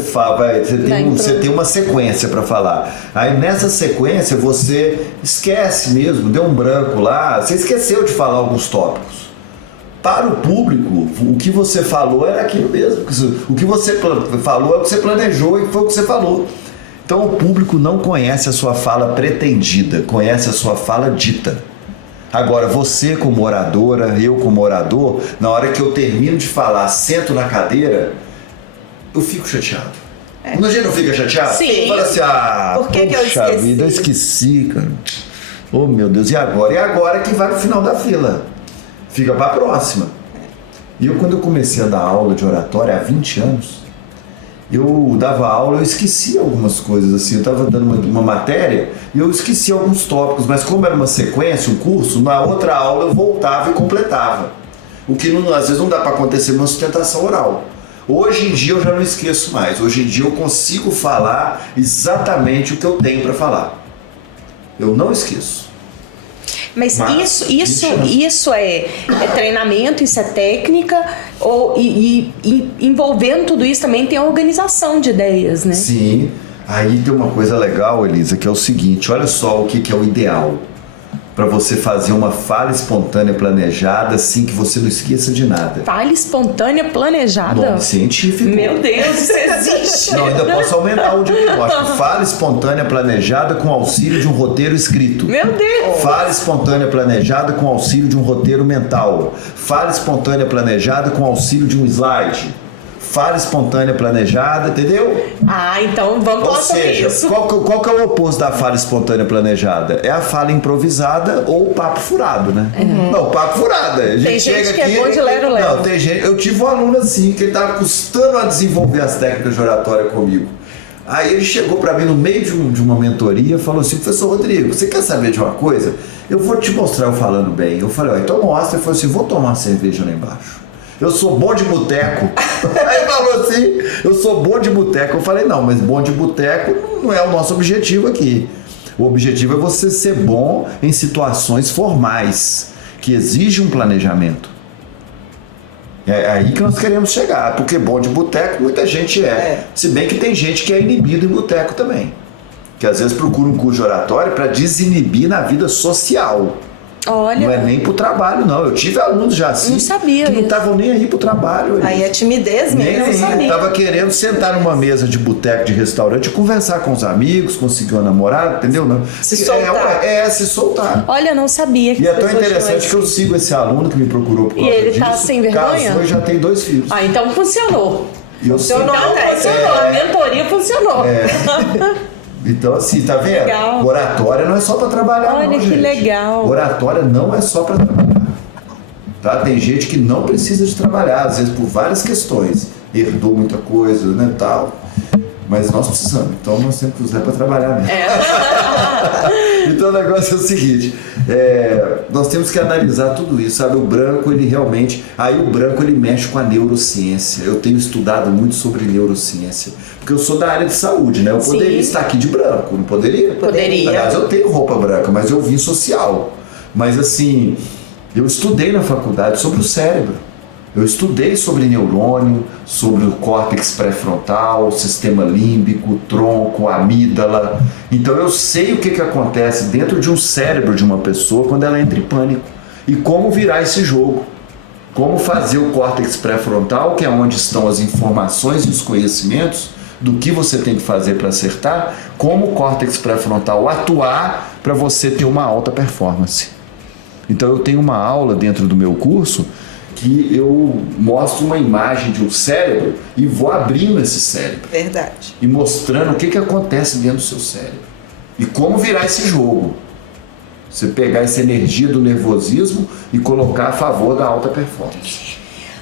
tem uma sequência para falar. Aí, nessa sequência, você esquece mesmo, deu um branco lá, você esqueceu de falar alguns tópicos. Para o público, o que você falou era aquilo mesmo. O que você falou é o que você planejou e foi o que você falou. Então o público não conhece a sua fala pretendida, conhece a sua fala dita. Agora, você como oradora, eu como orador, na hora que eu termino de falar, sento na cadeira, eu fico chateado. A gente não fica chateado? Sim. Fala assim, por que eu esqueci? Vida, eu esqueci, cara. Oh, meu Deus, e agora? E agora que vai pro final da fila. Fica pra próxima. E quando eu comecei a dar aula de oratória há 20 anos, eu dava aula, eu esquecia algumas coisas assim, eu estava dando uma matéria e eu esquecia alguns tópicos, mas como era uma sequência, um curso, na outra aula eu voltava e completava. O que às vezes não dá para acontecer numa sustentação oral. Hoje em dia eu já não esqueço mais, hoje em dia eu consigo falar exatamente o que eu tenho para falar. Eu não esqueço. Mas isso é treinamento, isso é técnica, e envolvendo tudo isso também tem a organização de ideias, né? Sim. Aí tem uma coisa legal, Elisa, que é o seguinte, olha só o que é o ideal para você fazer uma fala espontânea planejada, assim que você não esqueça de nada. Fala espontânea planejada? Nome científico. Meu Deus, isso existe. Não, ainda posso aumentar o diagnóstico. Fala espontânea planejada com auxílio de um roteiro escrito. Meu Deus. Fala espontânea planejada com auxílio de um roteiro mental. Fala espontânea planejada com auxílio de um slide. Fala espontânea planejada, entendeu? Ah, então vamos falar sobre isso. Qual que é o oposto da fala espontânea planejada? É a fala improvisada ou o papo furado, né? Uhum. Não, papo furado. A gente tem chega gente que aqui, é bom de lero-lero. Não, tem gente. Eu tive um aluno assim, que ele estava custando a desenvolver as técnicas de oratória comigo. Aí ele chegou para mim no meio de uma mentoria e falou assim, professor Rodrigo, você quer saber de uma coisa? Eu vou te mostrar eu falando bem. Eu falei, então mostra. Ele falou assim, vou tomar uma cerveja lá embaixo. Eu sou bom de boteco. Aí falou assim, eu sou bom de boteco. Eu falei, não, mas bom de boteco não é o nosso objetivo aqui. O objetivo é você ser bom em situações formais, que exigem um planejamento. É aí que nós queremos chegar, porque bom de boteco muita gente é. Se bem que tem gente que é inibido em boteco também. Que às vezes procura um curso de oratória para desinibir na vida social. Olha. Não é nem pro trabalho, não. Eu tive alunos já assim. Não sabia que não estavam nem aí pro trabalho. Aí é timidez mesmo. Nem sabia. Tava querendo sentar numa mesa de boteco, de restaurante, conversar com os amigos, conseguir uma namorada, entendeu? Não. Se soltar. Se soltar. Olha, não sabia que e é tão interessante que eu sigo esse aluno que me procurou por causa disso. E ele disso, tá sem vergonha? Casou e já tem 2 filhos. Ah, então funcionou. Funcionou. A mentoria funcionou. Então, assim, tá vendo? Legal. Oratória não é só pra trabalhar, Olha, não, que gente. legal. Oratória não é só pra trabalhar. Tá? Tem gente que não precisa de trabalhar, às vezes por várias questões. Herdou muita coisa, né, tal. Mas nós precisamos. Então, nós temos que usar pra trabalhar mesmo. Então o negócio é o seguinte, nós temos que analisar tudo isso, sabe? O branco, ele realmente... Aí o branco, ele mexe com a neurociência. Eu tenho estudado muito sobre neurociência, porque eu sou da área de saúde, né? Eu poderia estar aqui de branco, não poderia? Poderia. Aliás, eu tenho roupa branca, mas eu vim social. Mas assim, eu estudei na faculdade sobre o cérebro. Eu estudei sobre neurônio, sobre o córtex pré-frontal, sistema límbico, tronco, amígdala. Então eu sei o que acontece dentro de um cérebro de uma pessoa quando ela entra em pânico. E como virar esse jogo. Como fazer o córtex pré-frontal, que é onde estão as informações e os conhecimentos do que você tem que fazer para acertar, como o córtex pré-frontal atuar para você ter uma alta performance. Então eu tenho uma aula dentro do meu curso que eu mostro uma imagem de um cérebro e vou abrindo esse cérebro. Verdade. E mostrando o que acontece dentro do seu cérebro. E como virar esse jogo. Você pegar essa energia do nervosismo e colocar a favor da alta performance.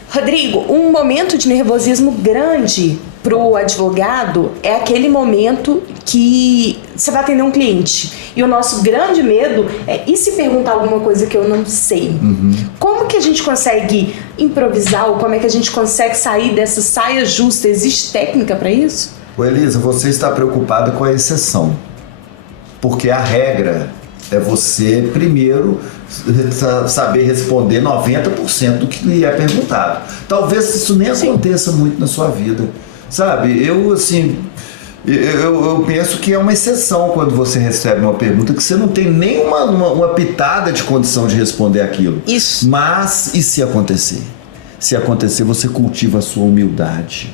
Rodrigo, um momento de nervosismo grande para o advogado é aquele momento que você vai atender um cliente. E o nosso grande medo é, e se perguntar alguma coisa que eu não sei? Como que a gente consegue improvisar ou como é que a gente consegue sair dessa saia justa? Existe técnica para isso? Ô Elisa, você está preocupada com a exceção. Porque a regra é você, primeiro, saber responder 90% do que lhe é perguntado. Talvez isso nem aconteça muito na sua vida. Sabe, eu penso que é uma exceção quando você recebe uma pergunta que você não tem nem uma pitada de condição de responder aquilo. Isso. Mas, e se acontecer? Se acontecer, você cultiva a sua humildade.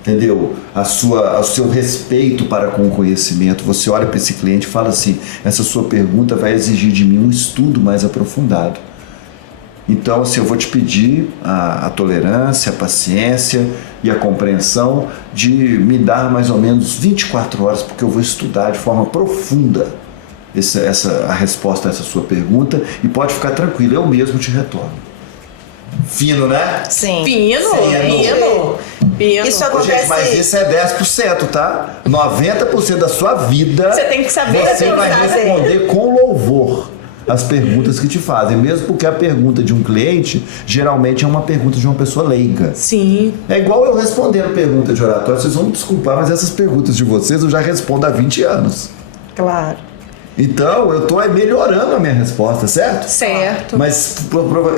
Entendeu? O seu respeito para com o conhecimento. Você olha para esse cliente e fala assim: essa sua pergunta vai exigir de mim um estudo mais aprofundado. Então, assim, eu vou te pedir a tolerância, a paciência e a compreensão de me dar mais ou menos 24 horas, porque eu vou estudar de forma profunda a resposta a essa sua pergunta, e pode ficar tranquilo, eu mesmo te retorno. Fino, né? Sim. Fino. Isso acontece... Gente, mas isso é 10%, tá? 90% da sua vida Você tem que saber você vai responder com louvor as perguntas que te fazem, mesmo porque a pergunta de um cliente geralmente é uma pergunta de uma pessoa leiga. Sim. É igual eu respondendo pergunta de oratório, vocês vão me desculpar, mas essas perguntas de vocês eu já respondo há 20 anos. Claro. Então, eu estou melhorando a minha resposta, certo? Certo. Mas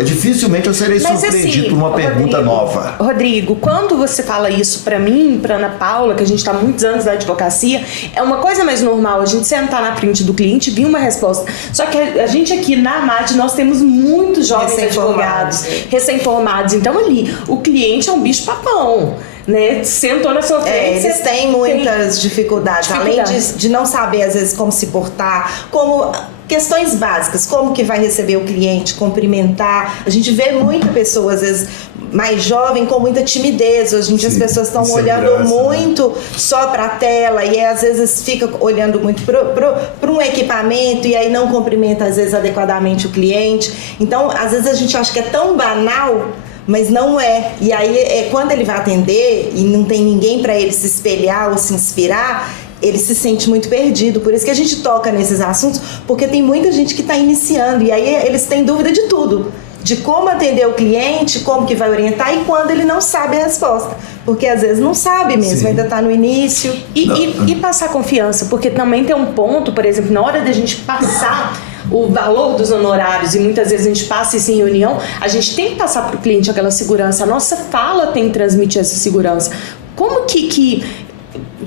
dificilmente eu serei surpreendido por uma pergunta nova. Rodrigo, quando você fala isso pra mim, pra Ana Paula, que a gente está há muitos anos na advocacia, é uma coisa mais normal a gente sentar na frente do cliente e vir uma resposta. Só que a gente aqui na AMAD, nós temos muitos jovens advogados recém-formados. Então ali, o cliente é um bicho papão. Né? Sentou na sua frente. Eles têm muitas dificuldades. Além de não saber, às vezes, como se portar, como questões básicas, como que vai receber o cliente, cumprimentar. A gente vê muita pessoa, às vezes, mais jovem, com muita timidez. Hoje em dia as pessoas estão olhando muito só para a tela e às vezes fica olhando muito para um equipamento e aí não cumprimenta, às vezes, adequadamente o cliente. Então, às vezes, a gente acha que é tão banal, mas não é. E aí, quando ele vai atender e não tem ninguém para ele se espelhar ou se inspirar, ele se sente muito perdido. Por isso que a gente toca nesses assuntos, porque tem muita gente que está iniciando e aí eles têm dúvida de tudo. De como atender o cliente, como que vai orientar e quando ele não sabe a resposta. Porque às vezes não sabe mesmo, ainda está no início. E passar confiança, porque também tem um ponto, por exemplo, na hora da gente passar o valor dos honorários, e muitas vezes a gente passa isso em reunião, a gente tem que passar para o cliente aquela segurança. A nossa fala tem que transmitir essa segurança. Como que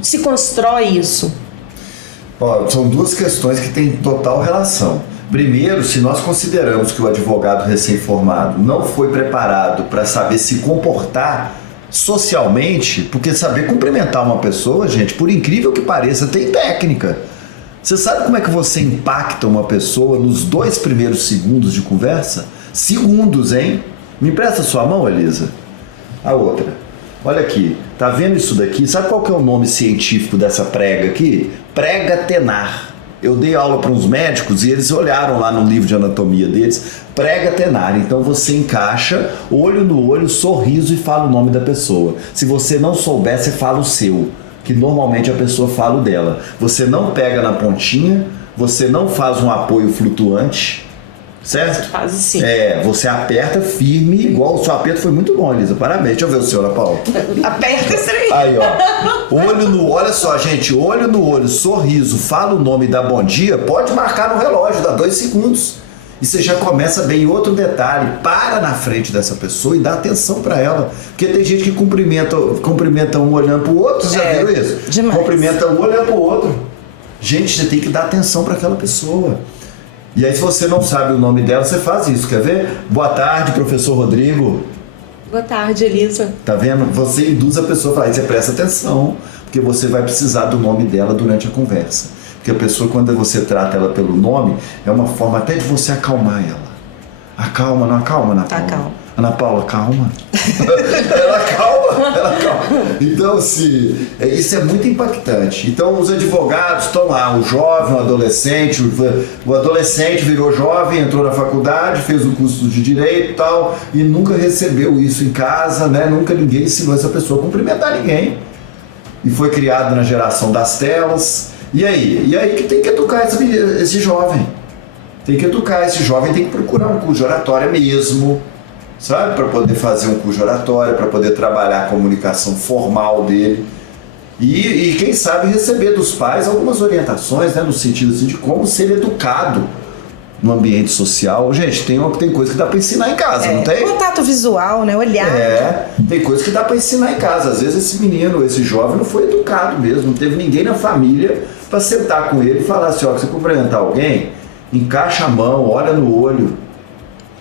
se constrói isso? Ó, são duas questões que têm total relação. Primeiro, se nós consideramos que o advogado recém-formado não foi preparado para saber se comportar socialmente, porque saber cumprimentar uma pessoa, gente, por incrível que pareça, tem técnica. Você sabe como é que você impacta uma pessoa nos 2 primeiros segundos de conversa? Segundos, hein? Me empresta sua mão, Elisa? A outra. Olha aqui, tá vendo isso daqui? Sabe qual que é o nome científico dessa prega aqui? Prega tenar. Eu dei aula para uns médicos e eles olharam lá no livro de anatomia deles, prega tenar. Então você encaixa, olho no olho, sorriso e fala o nome da pessoa. Se você não souber, você fala o seu, que normalmente a pessoa fala o dela. Você não pega na pontinha, você não faz um apoio flutuante, certo? Faz sim. Você aperta firme, igual o seu aperto foi muito bom, Elisa. Parabéns. Deixa eu ver o seu, Ana Paula. Aperta esse aí. Aí, ó. Olha só, gente, olho no olho, sorriso, fala o nome, dá bom dia, pode marcar no relógio, dá 2 segundos. E você já começa bem. Outro detalhe, para na frente dessa pessoa e dá atenção pra ela. Porque tem gente que cumprimenta um olhando pro outro, você já viu isso? Demais. Cumprimenta um olhando pro outro. Gente, você tem que dar atenção pra aquela pessoa. E aí, se você não sabe o nome dela, você faz isso, quer ver? Boa tarde, professor Rodrigo. Boa tarde, Elisa. Tá vendo? Você induz a pessoa a falar, você presta atenção, porque você vai precisar do nome dela durante a conversa. Porque a pessoa, quando você trata ela pelo nome, é uma forma até de você acalmar ela. Acalma, não acalma, Ana Paula? Acalma. Ana Paula, calma. ela calma. Então, assim, isso é muito impactante. Então, os advogados estão lá, o jovem, o adolescente, o adolescente virou jovem, entrou na faculdade, fez o curso de direito e tal, e nunca recebeu isso em casa, né? Nunca ninguém ensinou essa pessoa a cumprimentar ninguém. E foi criado na geração das telas. E aí que tem que educar esse jovem. Tem que educar esse jovem, tem que procurar um curso de oratória mesmo, sabe? Para poder fazer um curso de oratória, para poder trabalhar a comunicação formal dele. E quem sabe receber dos pais algumas orientações, né? No sentido assim, de como ser educado no ambiente social. Gente, tem coisa que dá para ensinar em casa, não tem? Contato visual, né? Olhar. Tem coisa que dá para ensinar em casa. Às vezes esse menino, esse jovem não foi educado mesmo, não teve ninguém na família para sentar com ele e falar assim, ó, que você cumprimentar alguém, encaixa a mão, olha no olho.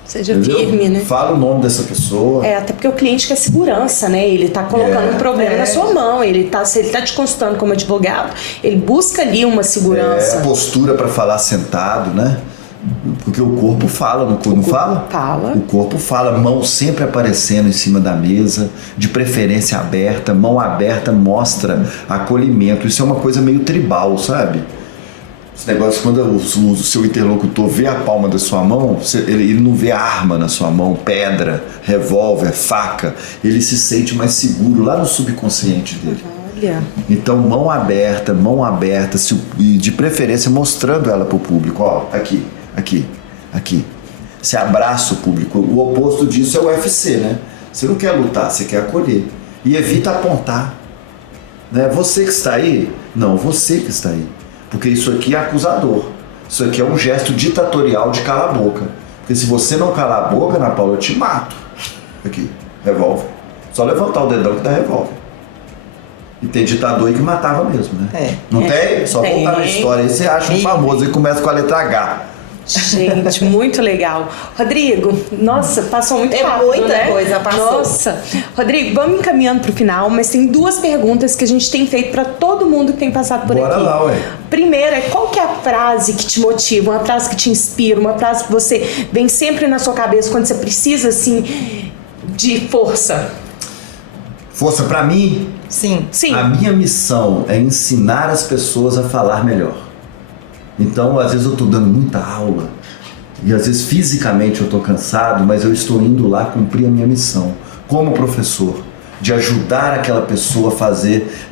Seja Entendeu? firme, né? Fala o nome dessa pessoa. Até porque o cliente quer segurança, né? Ele tá colocando um problema na sua mão. Se ele tá te consultando como advogado, ele busca ali uma segurança. Postura para falar sentado, né? Porque o corpo fala, não fala? Fala. O corpo fala, mão sempre aparecendo em cima da mesa, de preferência aberta. Mão aberta mostra acolhimento. Isso é uma coisa meio tribal, sabe? Esse negócio, quando o seu interlocutor vê a palma da sua mão, ele não vê arma na sua mão, pedra, revólver, faca. Ele se sente mais seguro lá no subconsciente dele. Olha. Então, mão aberta, e de preferência mostrando ela pro público. Ó, aqui. Você abraça o público. O oposto disso é o UFC, né? Você não quer lutar, você quer acolher. E evita apontar. Né? Você que está aí? Não, você que está aí. Porque isso aqui é acusador. Isso aqui é um gesto ditatorial de calar a boca. Porque se você não calar a boca, Ana Paula, eu te mato. Aqui, revólver. Só levantar o dedão que dá revólver. E tem ditador aí que matava mesmo, né? Não tem? Só tem. voltar na história aí, você acha um famoso e começa com a letra H. Gente, muito legal. Rodrigo, nossa, passou muito rápido, muita né? coisa, passou. Nossa. Rodrigo, vamos encaminhando pro final, mas tem 2 perguntas que a gente tem feito para todo mundo que tem passado por Bora aqui. lá, ué. Primeira, qual que é a frase que te motiva, uma frase que te inspira, uma frase que você vem sempre na sua cabeça quando você precisa, assim, de força? Força pra mim? Sim. A minha missão é ensinar as pessoas a falar melhor. Então, às vezes eu estou dando muita aula e às vezes fisicamente eu estou cansado, mas eu estou indo lá cumprir a minha missão como professor, de ajudar aquela pessoa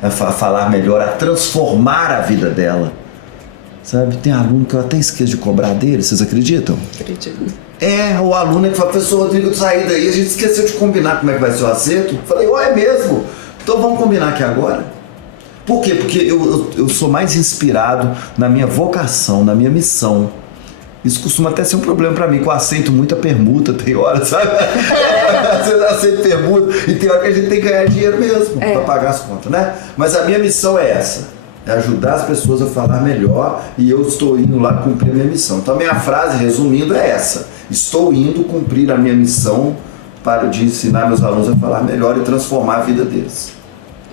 a falar melhor, a transformar a vida dela. Sabe, tem aluno que eu até esqueço de cobrar dele, vocês acreditam? Acredito. O aluno que fala, professor Rodrigo, eu saí daí, a gente esqueceu de combinar como é que vai ser o acerto. Falei, é mesmo? Então vamos combinar aqui agora? Por quê? Porque eu sou mais inspirado na minha vocação, na minha missão. Isso costuma até ser um problema pra mim, que eu aceito muita permuta, tem hora, sabe? Você aceita permuta e tem hora que a gente tem que ganhar dinheiro mesmo pra pagar as contas, né? Mas a minha missão é essa, é ajudar as pessoas a falar melhor e eu estou indo lá cumprir a minha missão. Então a minha frase, resumindo, é essa: estou indo cumprir a minha missão de ensinar meus alunos a falar melhor e transformar a vida deles.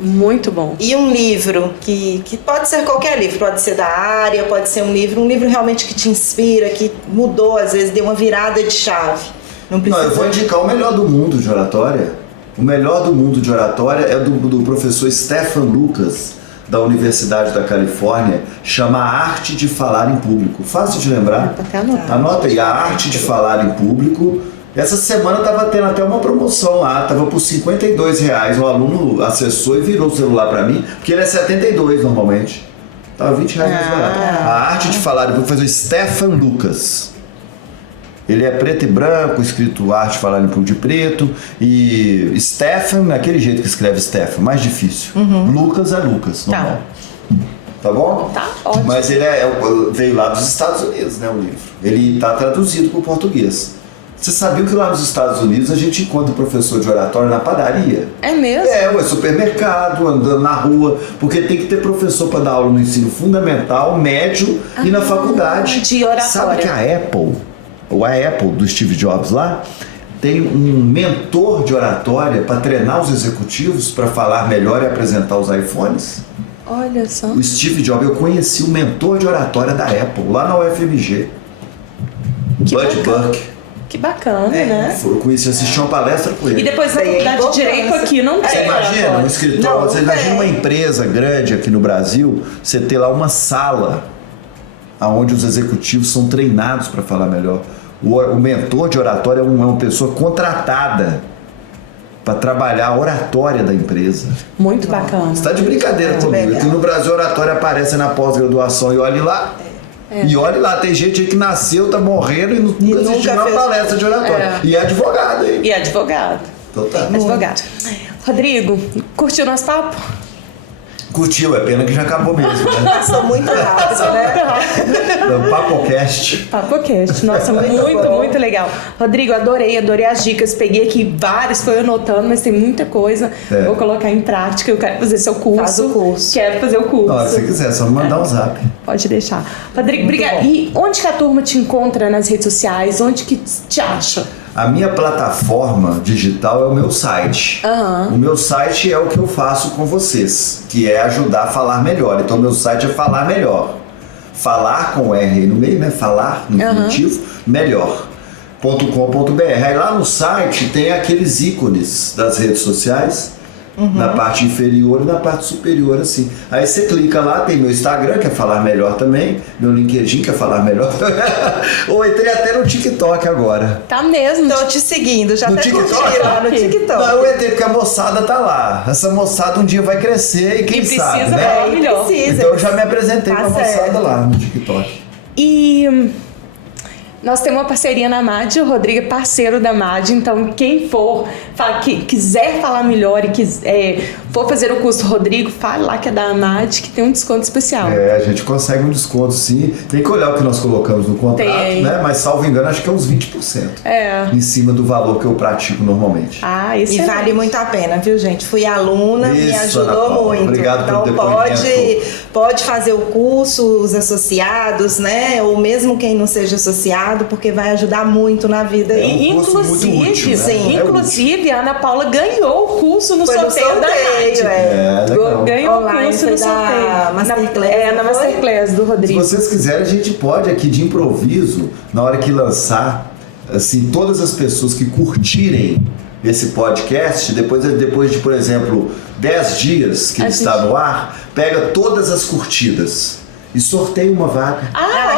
Muito bom. E um livro que pode ser qualquer livro, pode ser da área, pode ser um livro realmente que te inspira, que mudou, às vezes deu uma virada de chave. Não, eu vou indicar o melhor do mundo de oratória. O melhor do mundo de oratória é do professor Stephen Lucas, da Universidade da Califórnia, chama A Arte de Falar em Público. Fácil de lembrar? Até anotar. Anota aí, A Arte de Falar em Público. Essa semana estava tendo até uma promoção lá, estava por R$52. O aluno acessou e virou o celular para mim, porque ele é 72 normalmente. Tava R$20 mais barato. A arte de falar, eu vou fazer o Stefan Lucas. Ele é preto e branco, escrito arte de falar em público de preto. E Stefan, aquele jeito que escreve Stefan, mais difícil. Lucas é Lucas, normal. Tá bom? Tá, ótimo. Mas ele veio lá dos Estados Unidos, né, o livro. Ele tá traduzido para o português. Você sabia que lá nos Estados Unidos a gente encontra professor de oratória na padaria? É mesmo? É supermercado, andando na rua, porque tem que ter professor para dar aula no ensino fundamental, médio e na faculdade. De oratória. Sabe que a Apple do Steve Jobs lá, tem um mentor de oratória para treinar os executivos para falar melhor e apresentar os iPhones? Olha só. O Steve Jobs, eu conheci o mentor de oratória da Apple, lá na UFMG. Que Bud bacana. Burke. Que bacana, né? Eu conheci, assisti uma palestra com ele. E depois na faculdade de Direito aqui não tem. Você imagina um escritório, você imagina uma empresa grande aqui no Brasil, você ter lá uma sala onde os executivos são treinados para falar melhor. O mentor de oratória é uma pessoa contratada para trabalhar a oratória da empresa. Muito bacana. Você está de brincadeira comigo. Aqui no Brasil a oratória aparece na pós-graduação e olhe lá. E olhe lá, tem gente aí que nasceu, tá morrendo e nunca assistiu uma palestra de oratória. E é advogado, hein? E advogado. Total. Advogado. Rodrigo, curtiu nosso papo? Curtiu, é pena que já acabou mesmo, né? Passou muito rápido, né? Papocast. Papocast. Nossa, muito legal. Rodrigo, adorei as dicas. Peguei aqui várias, foi anotando, mas tem muita coisa. Vou colocar em prática. Eu quero fazer seu curso. Faz o curso. Quero fazer o curso. Na hora que você quiser, só me mandar um zap. Pode deixar. Rodrigo, obrigada. E onde que a turma te encontra nas redes sociais? Onde que te acha? A minha plataforma digital é o meu site. O meu site é o que eu faço com vocês, que é ajudar a falar melhor. Então, meu site é Falar Melhor. Falar com R aí no meio, né? Falar no infinitivo, melhor.com.br. Aí lá no site tem aqueles ícones das redes sociais, na parte inferior e na parte superior, assim. Aí você clica lá, tem meu Instagram, que é Falar Melhor também, meu LinkedIn, que é Falar Melhor. Ou entrei até no TikTok agora. Tá mesmo. Tô te seguindo, já No até TikTok? curtiram lá no TikTok. Não, eu entrei porque a moçada tá lá. Essa moçada um dia vai crescer e quem precisa sabe, falar né? melhor. Precisa. Então eu já me apresentei Tá pra moçada certo. lá no TikTok. E nós temos uma parceria na MAD, o Rodrigo é parceiro da MAD, então quem for, que quiser falar melhor e for fazer o curso Rodrigo, fale lá que é da MAD, que tem um desconto especial. A gente consegue um desconto sim. Tem que olhar o que nós colocamos no contrato, né? Mas salvo engano, acho que é uns 20%. Em cima do valor que eu pratico normalmente. Isso E vale muito a pena, viu, gente? Fui aluna, me Isso, ajudou Ana Paula. muito. Obrigado então pelo depoimento. pode fazer o curso, os associados, né? Ou mesmo quem não seja associado, porque vai ajudar muito na vida. Um curso muito útil, né? Sim. Inclusive, a Ana Paula ganhou o curso no Foi no sorteio da sorteio, MAD. Legal. Ganhou Online, o curso foi no da sorteio. Masterclass, na não foi? Masterclass do Se Rodrigo. vocês quiserem, a gente pode aqui de improviso, na hora que lançar, assim, todas as pessoas que curtirem esse podcast, depois de, por exemplo, 10 dias que ele está no ar, pega todas as curtidas e sorteia uma vaga.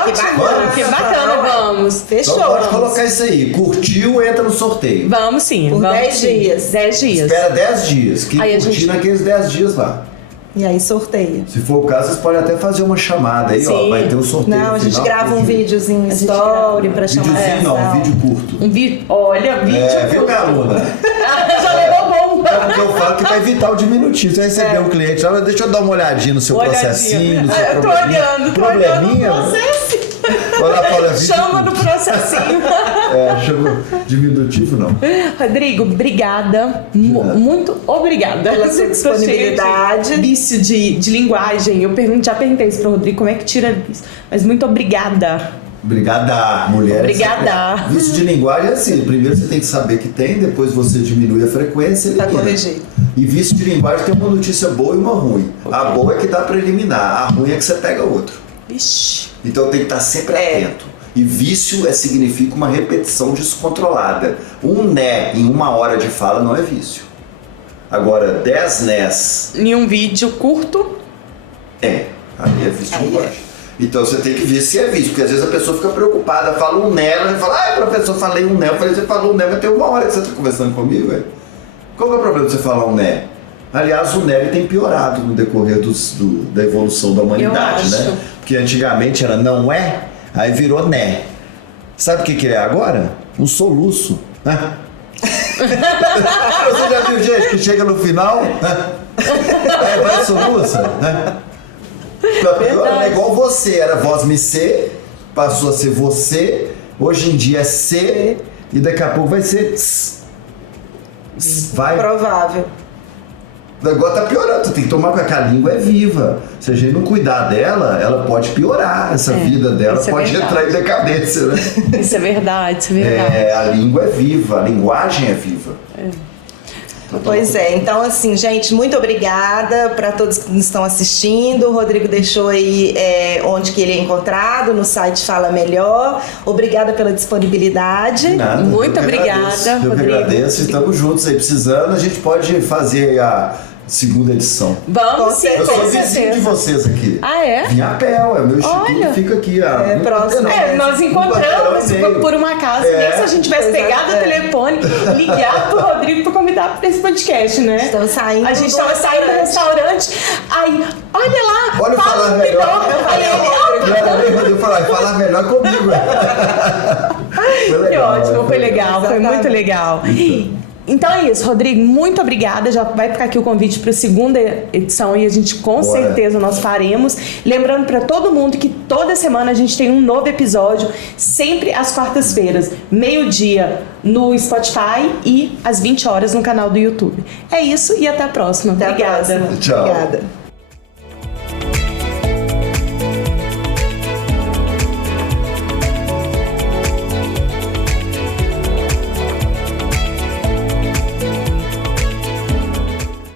que Ótimo, bacana. que bacana, vamos. Fechou. Então pode colocar isso aí. Curtiu, entra no sorteio. Vamos sim. Por vamos 10 sim. dias. 10 dias. Espera 10 dias. Quem Aí a curtir gente- naqueles 10 dias lá. E aí sorteia. Se for o caso, vocês podem até fazer uma chamada aí, ó. Sim. Vai ter um sorteio. Não, no a gente final, grava um videozinho story pra chamar a Videozinho não, um atenção. vídeo curto. Olha, vídeo. Viu, minha aluna? Já levou bomba. É porque eu falo que vai evitar o diminutivo. Você receber um cliente, olha, deixa eu dar uma olhadinha no seu processinho, no seu Eu tô probleminha. olhando Probleminha? no processo. Olha, Paula, vídeo Chama curto. no processinho. Chama diminutivo não. Rodrigo, obrigada. Muito obrigada. Pela sua Tô cheia de disponibilidade. vício de linguagem. Já perguntei isso pro Rodrigo, como é que tira isso? Mas muito obrigada. Obrigada, mulher. Obrigada. Vício de linguagem é assim, primeiro você tem que saber que tem, depois você diminui a frequência e Pra elimina. corrigir. E vício de linguagem tem uma notícia boa e uma ruim. A boa é que dá pra eliminar, a ruim é que você pega outro. Vixe. Então tem que estar sempre atento. E vício significa uma repetição descontrolada. Um né em 1 hora de fala não é vício. Agora, 10 nés Em um vídeo curto. aí é vício de linguagem. Então você tem que ver se é vício, porque às vezes a pessoa fica preocupada, fala um né, ela fala, professor, falei um né. Eu falei, você falou um né, mas tem 1 hora que você está conversando comigo, velho. Qual que é o problema de você falar um né? Aliás, o Nery tem piorado no decorrer da evolução da humanidade, Eu acho. né? Porque antigamente era não é, aí virou né. Sabe o que ele é agora? Um soluço, né? Você já viu gente que chega no final, né? Aí vai soluça, né? É igual você, era voz me ser, passou a ser você, hoje em dia é ser, e daqui a pouco vai ser vai. Provável. Agora tá piorando, tu tem que tomar cuidado, que a língua é viva. Se a gente não cuidar dela, ela pode piorar. Essa vida dela pode entrar em decadência, né? Isso é verdade, isso é verdade. A língua é viva, a linguagem é viva. Pois é, então assim, gente, muito obrigada para todos que nos estão assistindo. O Rodrigo deixou aí onde que ele é encontrado, no site Fala Melhor. Obrigada pela disponibilidade. Nada, Muito obrigada, Eu que Rodrigo. agradeço e estamos juntos aí, precisando, a gente pode fazer a segunda edição. Vamos sim, Eu com sou vizinho de certeza. vocês aqui. Ah, é? Vinhapel, é o meu instituto, Olha. fica aqui. próximo. Nós encontramos por um acaso. Nem se a gente tivesse pegado o telefone, ligar pro Rodrigo pra convidar pra esse podcast, né? Estamos saindo A gente do tava saindo do restaurante, aí, olha lá, Olha o fala falar melhor. Aí ele, Eu falar melhor comigo. Foi que legal, ótimo, foi legal, foi Exatamente. muito legal. Então é isso, Rodrigo, muito obrigada. Já vai ficar aqui o convite para a segunda edição e a gente com Bora. certeza nós faremos. Lembrando para todo mundo que toda semana a gente tem um novo episódio, sempre às quartas-feiras, meio-dia no Spotify e às 20 horas no canal do YouTube. É isso e até a próxima. Até a Obrigada. próxima. Tchau. Obrigada.